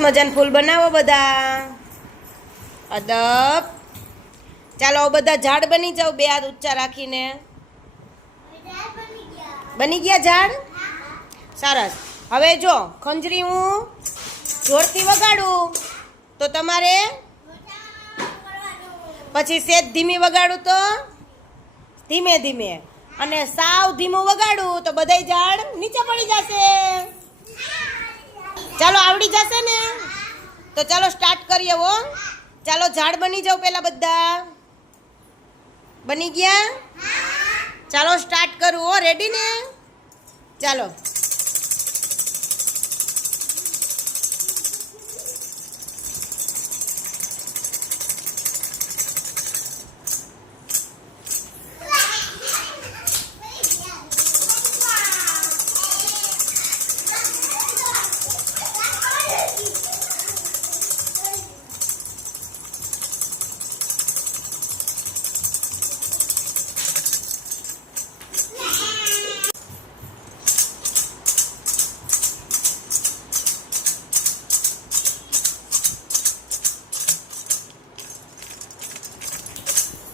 મજાનું ફૂલ બનાવો બધા. અદબ. ચાલો બધા ઝાડ બની જાઓ, બે હાથ ઊંચા રાખીને. બની ગયા ઝાડ? સરસ. હવે જો, ખંજરી હું જોરથી વગાડું. તો તમારે? પછી સેજ ધીમી વગાડું તો? ધીમે ધીમે. અને સાવ ધીમું વગાડું તો બધાય ઝાડ નીચે પડી જશે. ચાલો આવડી જશે ને? તો ચાલો સ્ટાર્ટ કરીએ હો. ચાલો ઝાડ બની જાઓ પેલા બધા. બની ગયા? ચાલો સ્ટાર્ટ કરું હો. રેડી ને? ચાલો.